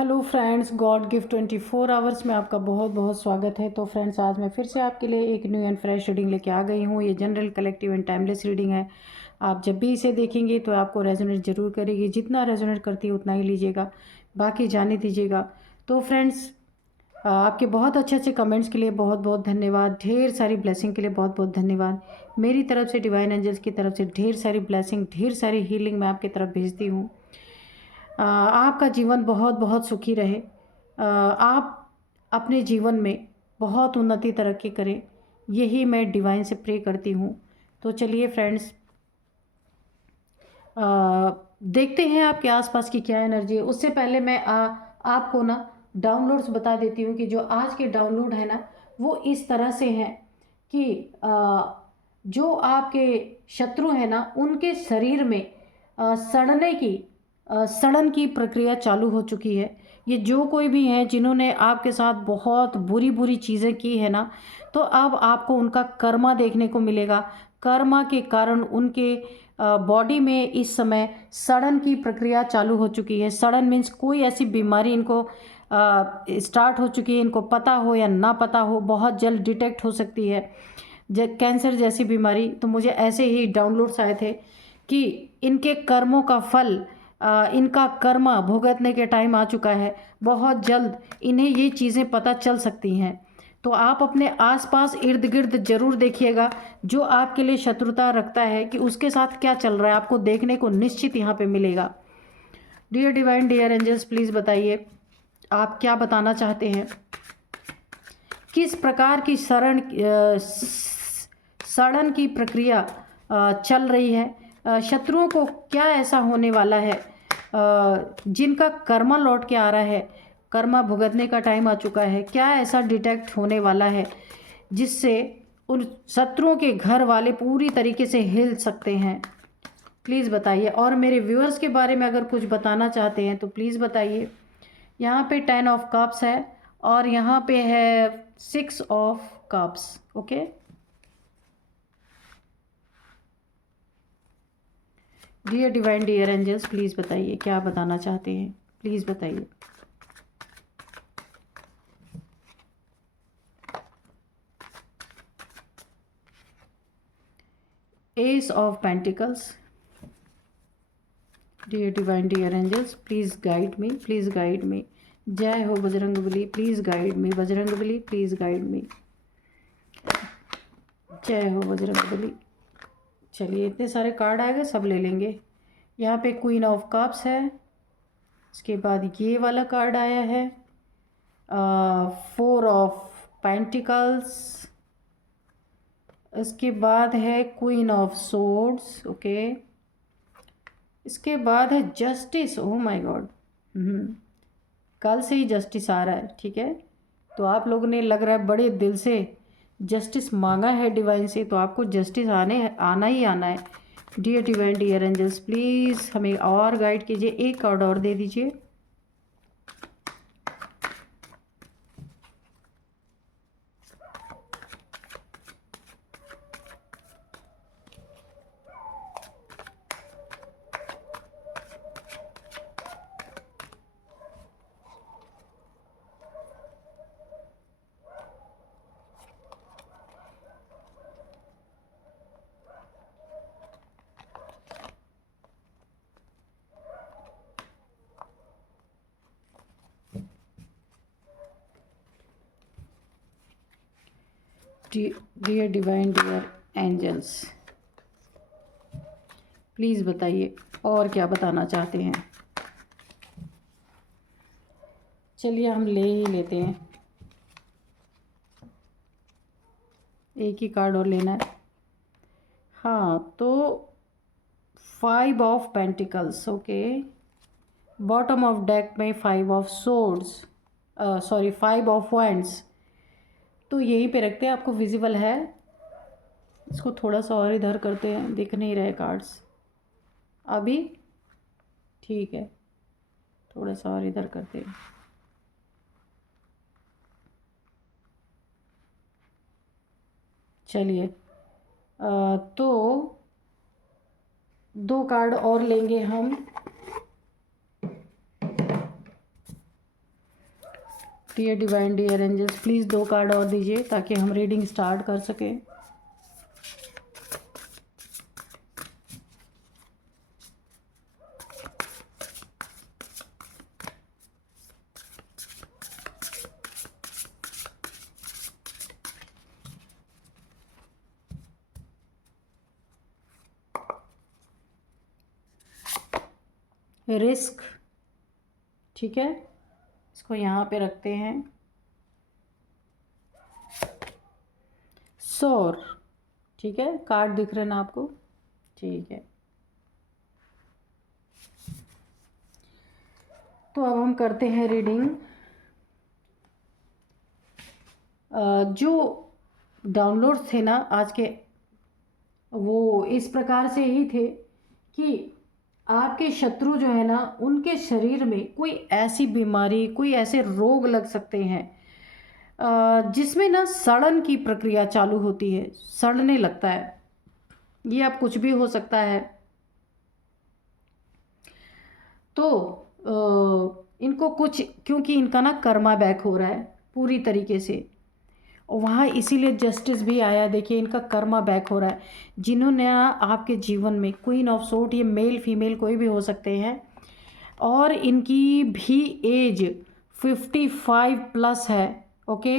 Hello friends, God gift 24 hours में आपका बहुत बहुत स्वागत है। तो फ्रेंड्स, आज मैं फिर से आपके लिए एक न्यू एंड फ्रेश रीडिंग लेके आ गई हूँ। ये general, collective and timeless reading है। आप जब भी इसे देखेंगे तो आपको रेजोनेट जरूर करेगी। जितना रेजोनेट करती है उतना ही लीजिएगा, बाकी जाने दीजिएगा। तो फ्रेंड्स, आपके बहुत अच्छे अच्छे कमेंट्स के लिए बहुत बहुत धन्यवाद। ढेर सारी ब्लेसिंग के लिए बहुत बहुत धन्यवाद। मेरी तरफ से, डिवाइन एंजल्स की तरफ से ढेर सारी ब्लेसिंग, ढेर सारी हीलिंग मैं आपकी तरफ भेजती हूँ। आपका जीवन बहुत बहुत सुखी रहे। आप अपने जीवन में बहुत उन्नति तरक्की करें, यही मैं डिवाइन से प्रे करती हूँ। तो चलिए फ्रेंड्स, देखते हैं आपके आसपास की क्या एनर्जी है। उससे पहले मैं आपको ना डाउनलोड्स बता देती हूँ कि जो आज के डाउनलोड है ना, वो इस तरह से हैं कि जो आपके शत्रु हैं ना, उनके शरीर में सड़न की प्रक्रिया चालू हो चुकी है। ये जो कोई भी है जिन्होंने आपके साथ बहुत बुरी बुरी चीज़ें की है ना, तो अब आपको उनका कर्मा देखने को मिलेगा। कर्मा के कारण उनके बॉडी में इस समय सड़न की प्रक्रिया चालू हो चुकी है। सड़न मीन्स कोई ऐसी बीमारी इनको स्टार्ट हो चुकी है, इनको पता हो या ना पता हो, बहुत जल्द डिटेक्ट हो सकती है। कैंसर जैसी बीमारी। तो मुझे ऐसे ही डाउनलोड्स आए थे कि इनके कर्मों का फल, इनका कर्मा भुगतने के टाइम आ चुका है। बहुत जल्द इन्हें ये चीज़ें पता चल सकती हैं। तो आप अपने आसपास इर्द गिर्द जरूर देखिएगा। जो आपके लिए शत्रुता रखता है कि उसके साथ क्या चल रहा है, आपको देखने को निश्चित यहाँ पे मिलेगा। Dear divine, dear angels, please बताइए आप क्या बताना चाहते हैं। किस प्रकार की सड़न की प्रक्रिया चल रही है। शत्रुओं को क्या ऐसा होने वाला है जिनका कर्मा लौट के आ रहा है, कर्मा भुगतने का टाइम आ चुका है। क्या ऐसा डिटेक्ट होने वाला है जिससे उन शत्रुओं के घर वाले पूरी तरीके से हिल सकते हैं। प्लीज़ बताइए। और मेरे व्यूअर्स के बारे में अगर कुछ बताना चाहते हैं तो प्लीज़ बताइए। यहाँ पे 10 ऑफ कप्स है और यहाँ पे है 6 of cups. Okay, dear divine, dear angels, please बताइए क्या बताना चाहते हैं। प्लीज़ बताइए। Ace of pentacles. Dear divine, dear angels, please guide me, please guide me. जय हो Bajrangbali, please guide me. Bajrangbali, please guide me. जय हो बजरंगबली। चलिए, इतने सारे कार्ड आ गए, सब ले लेंगे। यहाँ पे क्वीन ऑफ कप्स है। इसके बाद ये वाला कार्ड आया है, 4 ऑफ पेंटिकल्स। इसके बाद है क्वीन ऑफ सोर्ड्स। ओके, इसके बाद है जस्टिस। ओह माय गॉड, कल से ही जस्टिस आ रहा है। ठीक है, तो आप लोगों ने लग रहा है बड़े दिल से जस्टिस मांगा है डिवाइन से, तो आपको जस्टिस आना ही आना है। Dear divine, dear angels, please हमें और गाइड कीजिए। एक कार्ड और दे दीजिए। Dear divine, dear angels, please बताइए और क्या बताना चाहते हैं। चलिए, हम ले ही लेते हैं। एक ही कार्ड और लेना है। हाँ, तो 5 of pentacles. Okay, bottom of deck में 5 of swords, sorry 5 of wands. तो यहीं पे रखते हैं, आपको विजिबल है। इसको थोड़ा सा और इधर करते हैं, दिख नहीं रहे कार्ड्स अभी। ठीक है, थोड़ा सा और इधर करते हैं। चलिए, तो 2 कार्ड और लेंगे हम। Dear divine, dear angels, please 2 card और दीजिए ताकि हम रीडिंग स्टार्ट कर सकें। रिस्क, ठीक है, इसको यहाँ पे रखते हैं। सोर, ठीक है, कार्ड दिख रहे हैं ना आपको, ठीक है। तो अब हम करते हैं रीडिंग। जो डाउनलोड्स थे ना आज के, वो इस प्रकार से ही थे कि आपके शत्रु जो है ना, उनके शरीर में कोई ऐसी बीमारी, कोई ऐसे रोग लग सकते हैं जिसमें ना सड़न की प्रक्रिया चालू होती है, सड़ने लगता है। ये अब कुछ भी हो सकता है। तो इनको कुछ, क्योंकि इनका ना कर्मा बैक हो रहा है पूरी तरीके से, और वहाँ इसीलिए जस्टिस भी आया। देखिए इनका कर्मा बैक हो रहा है। जिन्होंने आपके जीवन में क्वीन ऑफ सोर्ड, ये मेल फीमेल कोई भी हो सकते हैं, और इनकी भी एज 55 प्लस है। ओके,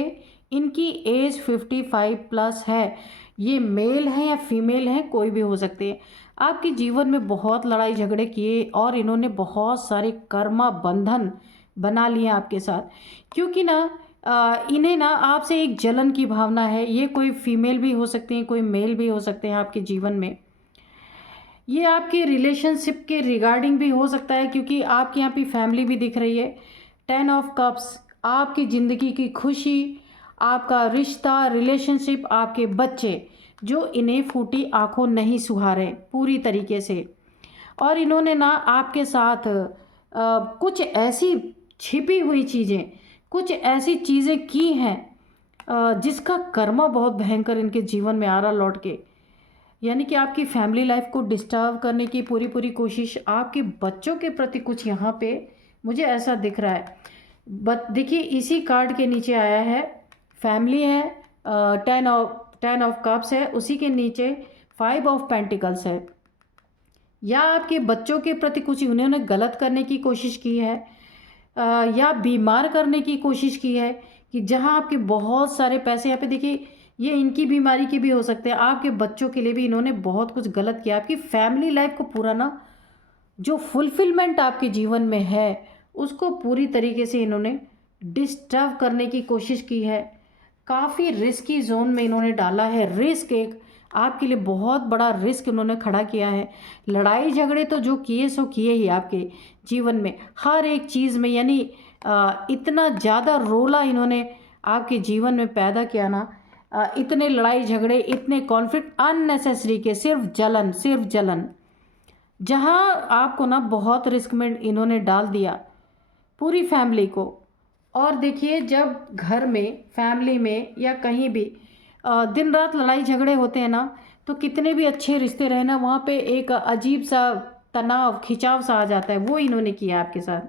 इनकी एज 55 प्लस है। ये मेल है या फीमेल है, कोई भी हो सकते हैं। आपके जीवन में बहुत लड़ाई झगड़े किए और इन्होंने बहुत सारे कर्मा बंधन बना लिए आपके साथ, क्योंकि ना इन्हें ना आपसे एक जलन की भावना है। ये कोई फीमेल भी हो सकते हैं, कोई मेल भी हो सकते हैं आपके जीवन में। ये आपके रिलेशनशिप के रिगार्डिंग भी हो सकता है, क्योंकि आपके यहाँ पे फैमिली भी दिख रही है। 10 ऑफ कप्स, आपकी ज़िंदगी की खुशी, आपका रिश्ता, रिलेशनशिप, आपके बच्चे जो इन्हें फूटी आंखों नहीं सुहा रहे पूरी तरीके से। और इन्होंने ना आपके साथ कुछ ऐसी छिपी हुई चीज़ें, कुछ ऐसी चीज़ें की हैं जिसका कर्मा बहुत भयंकर इनके जीवन में आ रहा लौट के। यानी कि आपकी फैमिली लाइफ को डिस्टर्ब करने की पूरी पूरी कोशिश, आपके बच्चों के प्रति कुछ यहाँ पे मुझे ऐसा दिख रहा है। बट देखिए इसी कार्ड के नीचे आया है, फैमिली है, 10 ऑफ कप्स है, उसी के नीचे 5 ऑफ पेंटिकल्स है। या आपके बच्चों के प्रति कुछ उन्होंने गलत करने की कोशिश की है, या बीमार करने की कोशिश की है, कि जहाँ आपके बहुत सारे पैसे, यहाँ पे देखिए ये इनकी बीमारी के भी हो सकते हैं, आपके बच्चों के लिए भी इन्होंने बहुत कुछ गलत किया। आपकी फैमिली लाइफ को पूरा ना, जो फुलफिलमेंट आपके जीवन में है उसको पूरी तरीके से इन्होंने डिस्टर्ब करने की कोशिश की है। काफ़ी रिस्की जोन में इन्होंने डाला है। रिस्क, एक आपके लिए बहुत बड़ा रिस्क इन्होंने खड़ा किया है। लड़ाई झगड़े तो जो किए सो किए ही आपके जीवन में, हर एक चीज़ में। यानी इतना ज़्यादा रोला इन्होंने आपके जीवन में पैदा किया ना, इतने लड़ाई झगड़े, इतने कॉन्फ्लिक्ट अननेसेसरी के, सिर्फ जलन, सिर्फ जलन, जहाँ आपको ना बहुत रिस्क में इन्होंने डाल दिया पूरी फैमिली को। और देखिए जब घर में, फैमिली में या कहीं भी दिन रात लड़ाई झगड़े होते हैं ना, तो कितने भी अच्छे रिश्ते रहे ना, वहाँ पे एक अजीब सा तनाव, खिंचाव सा आ जाता है। वो इन्होंने किया आपके साथ।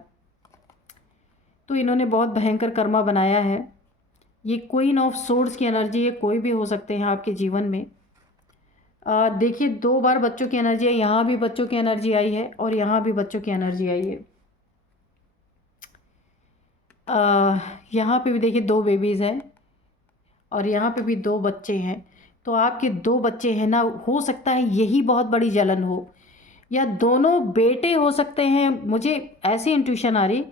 तो इन्होंने बहुत भयंकर कर्मा बनाया है। ये क्वीन ऑफ सोर्ड्स की एनर्जी है, कोई भी हो सकते हैं आपके जीवन में। देखिए 2 बार बच्चों की एनर्जी है, यहाँ भी बच्चों की एनर्जी आई है और यहाँ भी बच्चों की एनर्जी आई है। यहाँ पे भी देखिए 2 बेबीज़ हैं और यहाँ पे भी 2 बच्चे हैं। तो आपके 2 बच्चे हैं ना, हो सकता है यही बहुत बड़ी जलन हो, या दोनों बेटे हो सकते हैं। मुझे ऐसी इंट्यूशन आ रही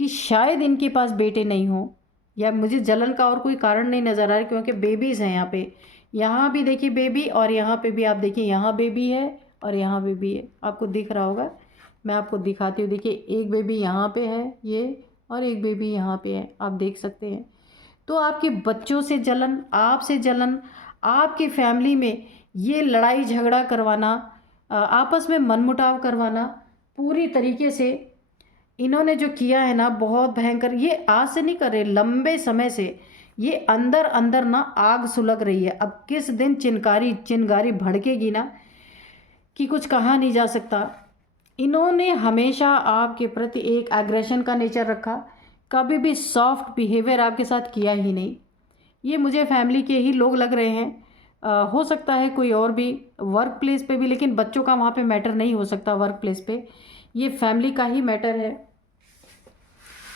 कि शायद इनके पास बेटे नहीं हो, या मुझे जलन का और कोई कारण नहीं नज़र आ रहा, क्योंकि बेबीज़ हैं यहाँ पे। यहाँ भी देखिए बेबी, और यहाँ पे भी आप देखिए, यहाँ बेबी है और यहाँ बेबी है। आपको दिख रहा होगा, मैं आपको दिखाती हूँ। देखिए एक बेबी यहाँ पे है ये, और एक बेबी यहाँ पे है, आप देख सकते हैं। तो आपके बच्चों से जलन, आपसे जलन, आपकी फैमिली में ये लड़ाई झगड़ा करवाना, आपस में मनमुटाव करवाना, पूरी तरीके से इन्होंने जो किया है ना, बहुत भयंकर। ये आज से नहीं कर रहे, लंबे समय से ये अंदर अंदर ना आग सुलग रही है। अब किस दिन चिनगारी भड़केगी ना, कि कुछ कहा नहीं जा सकता। इन्होंने हमेशा आपके प्रति एक एग्रेशन का नेचर रखा, कभी भी सॉफ्ट बिहेवियर आपके साथ किया ही नहीं। ये मुझे फैमिली के ही लोग लग रहे हैं। हो सकता है कोई और भी वर्क प्लेस पे भी, लेकिन बच्चों का वहाँ पे मैटर नहीं हो सकता वर्क प्लेस पे। ये फैमिली का ही मैटर है,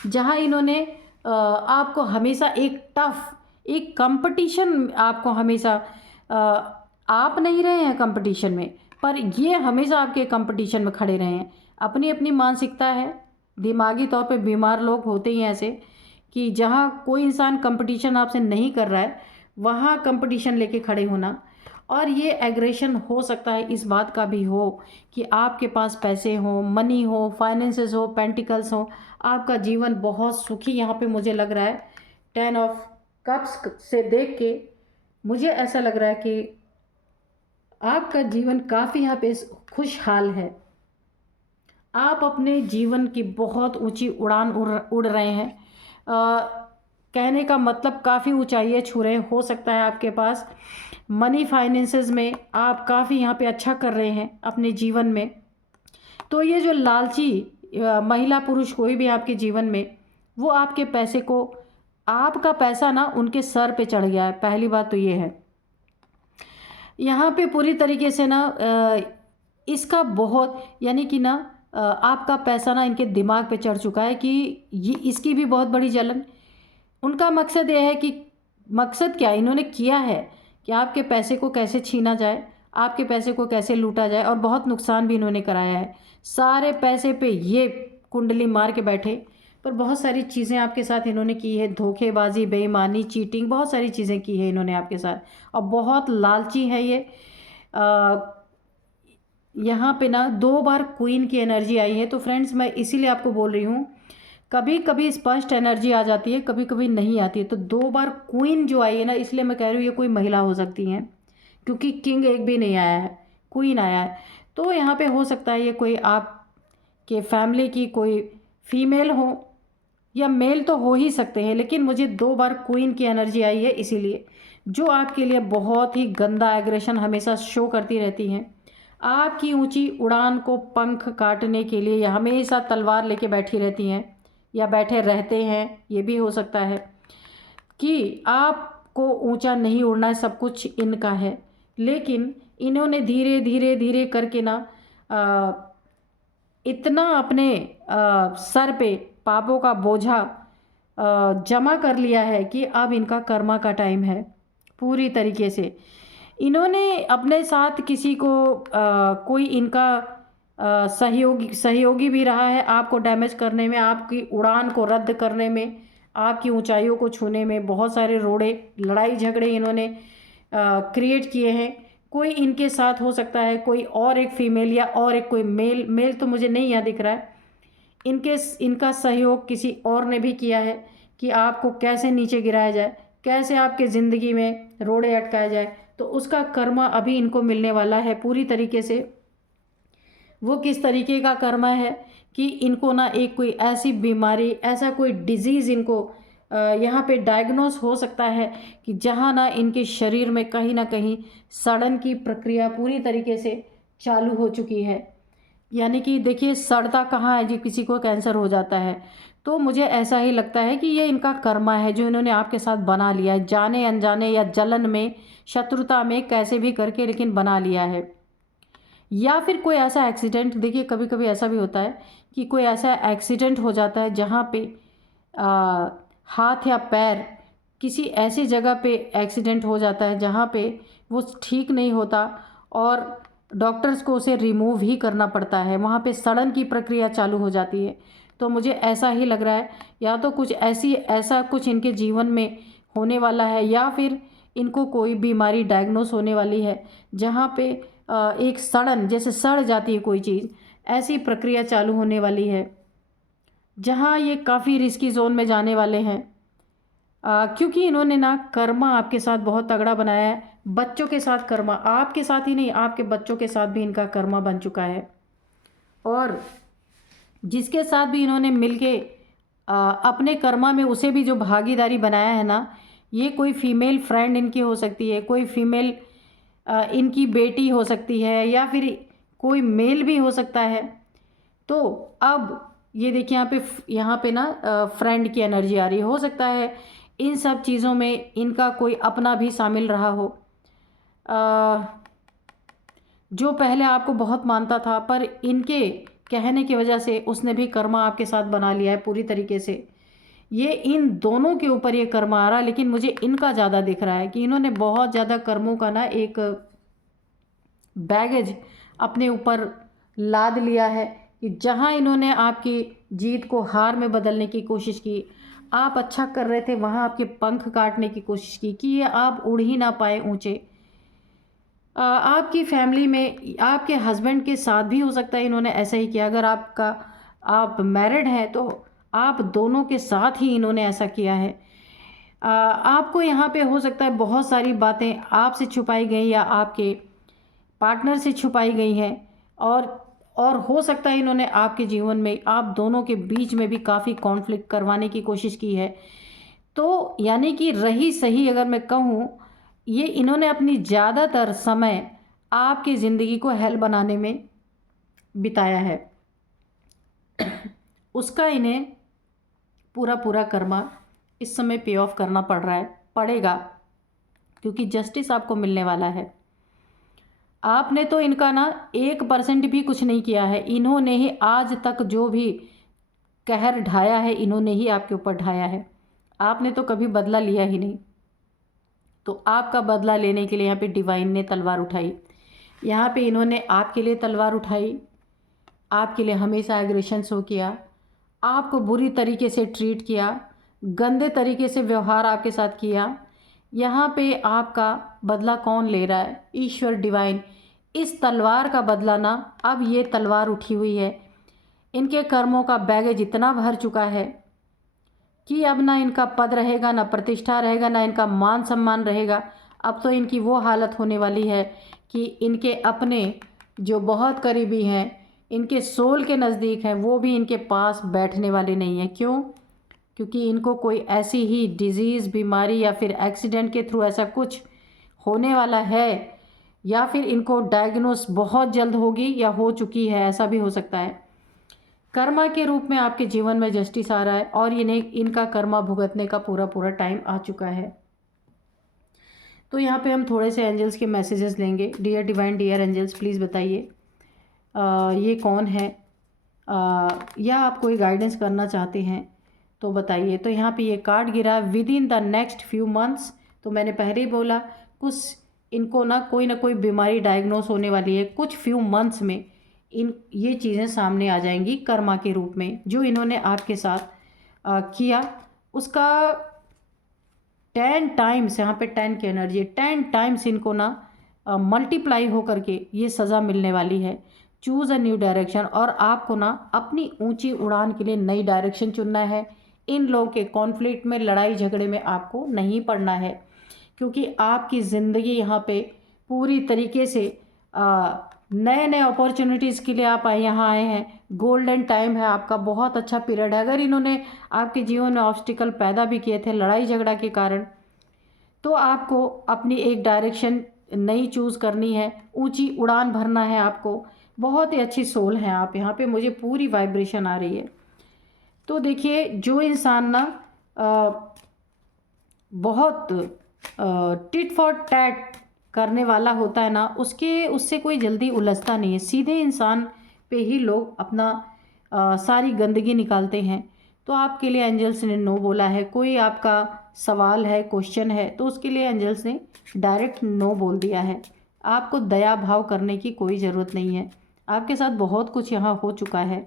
जहाँ इन्होंने आपको हमेशा एक टफ, एक कंपटीशन आपको हमेशा, आप नहीं रहे हैं कंपटीशन में, पर ये हमेशा आपके कंपटीशन में खड़े रहे हैं। अपनी अपनी मानसिकता है, दिमागी तौर पे बीमार लोग होते ही हैं ऐसे, कि जहाँ कोई इंसान कंपटीशन आपसे नहीं कर रहा है वहाँ कंपटीशन लेके खड़े होना। और ये एग्रेशन हो सकता है इस बात का भी हो कि आपके पास पैसे हो, मनी हो, फाइनेंसेस हो, पेंटिकल्स हो, आपका जीवन बहुत सुखी यहाँ पे मुझे लग रहा है। 10 ऑफ कप्स से देख के मुझे ऐसा लग रहा है कि आपका जीवन काफ़ी यहाँ पे खुशहाल है। आप अपने जीवन की बहुत ऊंची उड़ान उड़ रहे हैं। कहने का मतलब काफ़ी ऊंचाइयाँ छू रहे हैं। हो सकता है आपके पास मनी फाइनेंसेस में आप काफ़ी यहाँ पे अच्छा कर रहे हैं अपने जीवन में। तो ये जो लालची महिला पुरुष कोई भी आपके जीवन में, वो आपके पैसे को, आपका पैसा ना उनके सर पे चढ़ गया है। पहली बात तो ये है, यहाँ पे पूरी तरीके से ना इसका बहुत, यानी कि ना आपका पैसा ना इनके दिमाग पे चढ़ चुका है कि ये, इसकी भी बहुत बड़ी जलन। उनका मकसद ये है कि, मकसद क्या इन्होंने किया है कि आपके पैसे को कैसे छीना जाए, आपके पैसे को कैसे लूटा जाए, और बहुत नुकसान भी इन्होंने कराया है। सारे पैसे पे ये कुंडली मार के बैठे, पर बहुत सारी चीज़ें आपके साथ इन्होंने की है। धोखेबाजी, बेईमानी, चीटिंग, बहुत सारी चीज़ें की है इन्होंने आपके साथ, और बहुत लालची है ये। यहाँ पे ना 2 बार क्वीन की एनर्जी आई है। तो फ्रेंड्स, मैं इसीलिए आपको बोल रही हूँ, कभी कभी स्पष्ट एनर्जी आ जाती है, कभी कभी नहीं आती है। तो 2 बार क्वीन जो आई है ना, इसलिए मैं कह रही हूँ ये कोई महिला हो सकती हैं, क्योंकि किंग एक भी नहीं आया है, क्वीन आया है। तो यहाँ पे हो सकता है ये कोई आपके फैमिली की कोई फीमेल हो, या मेल तो हो ही सकते हैं, लेकिन मुझे 2 बार क्वीन की एनर्जी आई है, इसीलिए जो आपके लिए बहुत ही गंदा एग्रेशन हमेशा शो करती रहती हैं। आपकी ऊंची उड़ान को पंख काटने के लिए ये हमेशा तलवार लेके बैठी रहती हैं, या बैठे रहते हैं। ये भी हो सकता है कि आपको ऊंचा नहीं उड़ना है, सब कुछ इनका है, लेकिन इन्होंने धीरे धीरे धीरे करके ना इतना अपने सर पे पापों का बोझा जमा कर लिया है कि अब इनका कर्मा का टाइम है। पूरी तरीके से इन्होंने अपने साथ किसी को कोई इनका सहयोगी भी रहा है, आपको डैमेज करने में, आपकी उड़ान को रद्द करने में, आपकी ऊंचाइयों को छूने में। बहुत सारे रोड़े, लड़ाई झगड़े इन्होंने क्रिएट किए हैं। कोई इनके साथ हो सकता है कोई और एक फीमेल, या और एक कोई मेल तो मुझे नहीं यहाँ दिख रहा है। इनका सहयोग किसी और ने भी किया है कि आपको कैसे नीचे गिराया जाए, कैसे आपके ज़िंदगी में रोड़े अटकाया जाए। तो उसका कर्मा अभी इनको मिलने वाला है पूरी तरीके से। वो किस तरीके का कर्मा है कि इनको ना एक कोई ऐसी बीमारी, ऐसा कोई डिजीज़ इनको यहाँ पे डायग्नोस हो सकता है कि जहाँ ना इनके शरीर में कहीं ना कहीं सड़न की प्रक्रिया पूरी तरीके से चालू हो चुकी है। यानी कि देखिए, सड़ता कहाँ है जी, किसी को कैंसर हो जाता है। तो मुझे ऐसा ही लगता है कि ये इनका कर्मा है जो इन्होंने आपके साथ बना लिया है, जाने अनजाने या जलन में, शत्रुता में, कैसे भी करके लेकिन बना लिया है। या फिर कोई ऐसा एक्सीडेंट, देखिए कभी कभी ऐसा भी होता है कि कोई ऐसा एक्सीडेंट हो जाता है जहाँ पे हाथ या पैर, किसी ऐसी जगह पे एक्सीडेंट हो जाता है जहाँ पे वो ठीक नहीं होता, और डॉक्टर्स को उसे रिमूव ही करना पड़ता है, वहाँ पे सड़न की प्रक्रिया चालू हो जाती है। तो मुझे ऐसा ही लग रहा है, या तो कुछ ऐसा कुछ इनके जीवन में होने वाला है, या फिर इनको कोई बीमारी डायग्नोस होने वाली है जहाँ पे एक सड़न, जैसे सड़ जाती है कोई चीज़, ऐसी प्रक्रिया चालू होने वाली है, जहाँ ये काफ़ी रिस्की जोन में जाने वाले हैं। क्योंकि इन्होंने ना कर्मा आपके साथ बहुत तगड़ा बनाया है। बच्चों के साथ कर्मा, आपके साथ ही नहीं, आपके बच्चों के साथ भी इनका कर्मा बन चुका है। और जिसके साथ भी इन्होंने मिलके अपने कर्मा में उसे भी जो भागीदारी बनाया है ना, ये कोई फीमेल फ्रेंड इनकी हो सकती है, कोई फीमेल इनकी बेटी हो सकती है, या फिर कोई मेल भी हो सकता है। तो अब ये देखिए यहाँ पे ना फ्रेंड की एनर्जी आ रही है। हो सकता है इन सब चीज़ों में इनका कोई अपना भी शामिल रहा हो, जो पहले आपको बहुत मानता था, पर इनके कहने की वजह से उसने भी कर्मा आपके साथ बना लिया है पूरी तरीके से। ये इन दोनों के ऊपर ये कर्मा आ रहा है, लेकिन मुझे इनका ज़्यादा दिख रहा है कि इन्होंने बहुत ज़्यादा कर्मों का ना एक बैगेज अपने ऊपर लाद लिया है कि जहाँ इन्होंने आपकी जीत को हार में बदलने की कोशिश की, आप अच्छा कर रहे थे वहाँ आपके पंख काटने की कोशिश की कि ये आप उड़ ही ना पाए ऊंचे। आपकी फैमिली में आपके हस्बैंड के साथ भी हो सकता है इन्होंने ऐसा ही किया। अगर आप मैरिड हैं तो आप दोनों के साथ ही इन्होंने ऐसा किया है। आपको यहाँ पे हो सकता है बहुत सारी बातें आपसे छुपाई गई या आपके पार्टनर से छुपाई गई हैं, और हो सकता है इन्होंने आपके जीवन में आप दोनों के बीच में भी काफ़ी कॉन्फ्लिक्ट करवाने की कोशिश की है। तो यानी कि रही सही अगर मैं कहूँ, ये इन्होंने अपनी ज़्यादातर समय आपकी ज़िंदगी को हेल बनाने में बिताया है। उसका इन्हें पूरा पूरा कर्मा इस समय पे ऑफ करना पड़ेगा, क्योंकि जस्टिस आपको मिलने वाला है। आपने तो इनका ना 1% भी कुछ नहीं किया है। इन्होंने ही आज तक जो भी कहर ढाया है, इन्होंने ही आपके ऊपर ढाया है। आपने तो कभी बदला लिया ही नहीं। तो आपका बदला लेने के लिए यहाँ पे डिवाइन ने तलवार उठाई। यहाँ पे इन्होंने आपके लिए तलवार उठाई, आपके लिए हमेशा एग्रेशन शो किया, आपको बुरी तरीके से ट्रीट किया, गंदे तरीके से व्यवहार आपके साथ किया। यहाँ पे आपका बदला कौन ले रहा है? ईश्वर, डिवाइन। इस तलवार का बदला ना, अब ये तलवार उठी हुई है। इनके कर्मों का बैगेज इतना भर चुका है कि अब ना इनका पद रहेगा, ना प्रतिष्ठा रहेगा, ना इनका मान सम्मान रहेगा। अब तो इनकी वो हालत होने वाली है कि इनके अपने जो बहुत करीबी हैं, इनके सोल के नज़दीक हैं, वो भी इनके पास बैठने वाले नहीं हैं। क्यों? क्योंकि इनको कोई ऐसी ही डिजीज़, बीमारी या फिर एक्सीडेंट के थ्रू ऐसा कुछ होने वाला है, या फिर इनको डायग्नोस बहुत जल्द होगी या हो चुकी है, ऐसा भी हो सकता है। कर्मा के रूप में आपके जीवन में जस्टिस आ रहा है और इन्हें इनका कर्मा भुगतने का पूरा पूरा टाइम आ चुका है। तो यहाँ पे हम थोड़े से एंजल्स के मैसेजेस लेंगे। Dear divine, dear angels, please बताइए ये कौन है, या आप कोई गाइडेंस करना चाहते हैं तो बताइए। तो यहाँ पे ये कार्ड गिरा, with in the next few months. तो मैंने पहले ही बोला कुछ इनको ना कोई बीमारी डायग्नोस होने वाली है। कुछ फ्यू मंथ्स में ये चीज़ें सामने आ जाएंगी कर्मा के रूप में, जो इन्होंने आपके साथ किया उसका 10 टाइम्स, यहाँ पे 10 की एनर्जी, 10 टाइम्स इनको ना मल्टीप्लाई हो करके ये सज़ा मिलने वाली है। चूज़ अ न्यू डायरेक्शन, और आपको ना अपनी ऊंची उड़ान के लिए नई डायरेक्शन चुनना है। इन लोगों के कॉन्फ्लिक्ट में, लड़ाई झगड़े में आपको नहीं पड़ना है, क्योंकि आपकी ज़िंदगी यहाँ पे पूरी तरीके से नए नए अपॉर्चुनिटीज़ के लिए आप यहाँ आए हैं। गोल्डन टाइम है आपका, बहुत अच्छा पीरियड है। अगर इन्होंने आपके जीवन में ऑब्स्टिकल पैदा भी किए थे लड़ाई झगड़ा के कारण, तो आपको अपनी एक डायरेक्शन नई चूज़ करनी है, ऊंची उड़ान भरना है आपको। बहुत ही अच्छी सोल हैं आप, यहाँ पे मुझे पूरी वाइब्रेशन आ रही है। तो देखिए, जो इंसान ना बहुत टिट फॉर टैट करने वाला होता है ना, उससे कोई जल्दी उलझता नहीं है। सीधे इंसान पे ही लोग अपना सारी गंदगी निकालते हैं। तो आपके लिए एंजल्स ने नो बोला है। कोई आपका सवाल है, क्वेश्चन है, तो उसके लिए एंजल्स ने डायरेक्ट नो बोल दिया है। आपको दया भाव करने की कोई ज़रूरत नहीं है। आपके साथ बहुत कुछ यहाँ हो चुका है,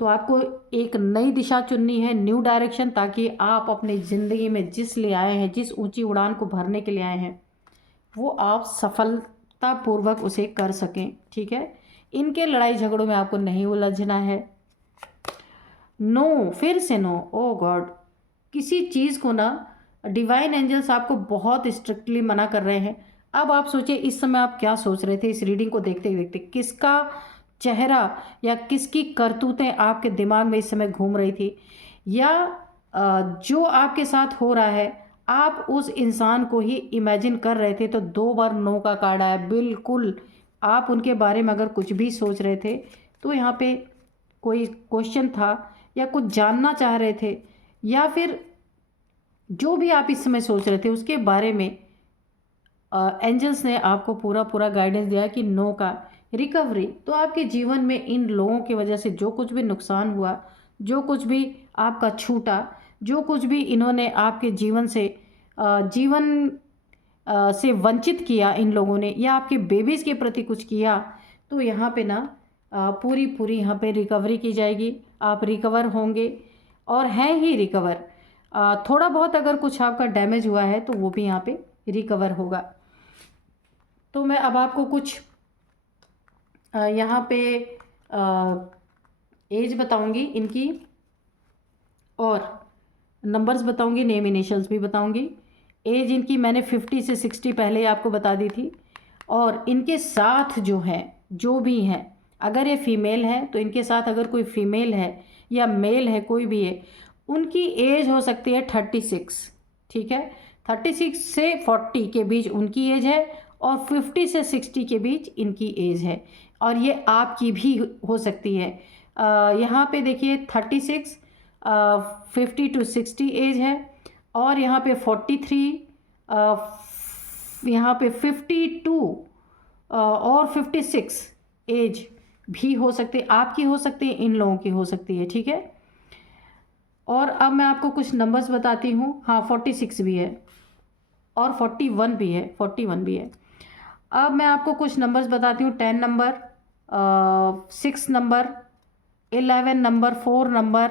तो आपको एक नई दिशा चुननी है, न्यू डायरेक्शन, ताकि आप अपनी ज़िंदगी में जिस ले आए हैं, जिस ऊंची उड़ान को भरने के लिए आए हैं, वो आप सफलतापूर्वक उसे कर सकें। ठीक है, इनके लड़ाई झगड़ों में आपको नहीं उलझना है। नो, फिर से नो। ओ गॉड, किसी चीज़ को ना डिवाइन एंजल्स आपको बहुत स्ट्रिक्टली मना कर रहे हैं। अब आप सोचिए इस समय आप क्या सोच रहे थे इस रीडिंग को देखते देखते, किसका चेहरा या किसकी करतूतें आपके दिमाग में इस समय घूम रही थी, या जो आपके साथ हो रहा है आप उस इंसान को ही इमेजिन कर रहे थे। तो 2 बार नो का कार्ड आया। बिल्कुल आप उनके बारे में अगर कुछ भी सोच रहे थे तो यहाँ पे कोई क्वेश्चन था या कुछ जानना चाह रहे थे, या फिर जो भी आप इस समय सोच रहे थे उसके बारे में एंजल्स ने आपको पूरा पूरा गाइडेंस दिया कि नो का रिकवरी। तो आपके जीवन में इन लोगों की वजह से जो कुछ भी नुकसान हुआ, जो कुछ भी आपका छूटा, जो कुछ भी इन्होंने आपके जीवन से से वंचित किया इन लोगों ने, या आपके बेबीज़ के प्रति कुछ किया, तो यहाँ पे ना पूरी पूरी यहाँ पे रिकवरी की जाएगी। आप रिकवर होंगे और हैं ही रिकवर। थोड़ा बहुत अगर कुछ आपका डैमेज हुआ है तो वो भी यहाँ पे रिकवर होगा। तो मैं अब आपको कुछ यहाँ पे एज बताऊंगी इनकी, और नंबर्स बताऊंगी, नेम इनिशियल्स भी बताऊंगी। एज इनकी मैंने 50 से 60 पहले आपको बता दी थी। और इनके साथ जो है, जो भी हैं, अगर ये फीमेल है तो इनके साथ अगर कोई फीमेल है या मेल है, कोई भी है, उनकी एज हो सकती है 36। ठीक है, 36 से 40 के बीच उनकी एज है, और 50 से 60 के बीच इनकी एज है। और ये आपकी भी हो सकती है। यहाँ पे देखिए 36, 50 टू 60 एज है, और यहाँ पे 43, यहाँ पे 52 और 56 एज भी हो सकती है, आपकी हो सकती है, इन लोगों की हो सकती है। ठीक है, और अब मैं आपको कुछ नंबर्स बताती हूँ। हाँ, 46 भी है और 41 भी है, 41 भी है। अब मैं आपको कुछ नंबर्स बताती हूँ। 10 number, 6 number, 11 number, 4 number,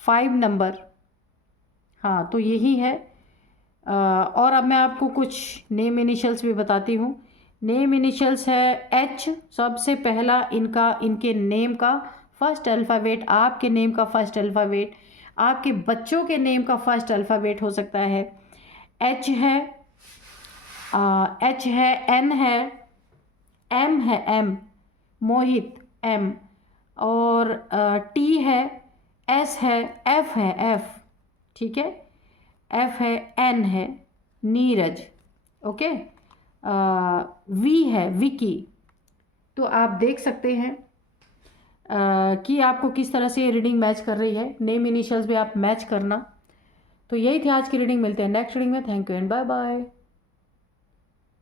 5 number. हाँ, तो यही है। और अब मैं आपको कुछ नेम इनिशियल्स भी बताती हूँ। नेम इनिशियल्स है एच, सबसे पहला इनके नेम का फर्स्ट अल्फ़ाबेट, आपके नेम का फर्स्ट अल्फ़ाबेट, आपके बच्चों के नेम का फर्स्ट अल्फ़ाबेट हो सकता है। एच है, एच है, एन है, एम है, एम मोहित, एम, और टी है, एस है, एफ है, एफ। ठीक है, एफ है, एन है, नीरज। ओके, वी है, विकी। तो आप देख सकते हैं कि आपको किस तरह से ये रीडिंग मैच कर रही है। नेम इनिशियल्स भी आप मैच करना। तो यही थी आज की रीडिंग। मिलते हैं नेक्स्ट रीडिंग में। Thank you and bye bye.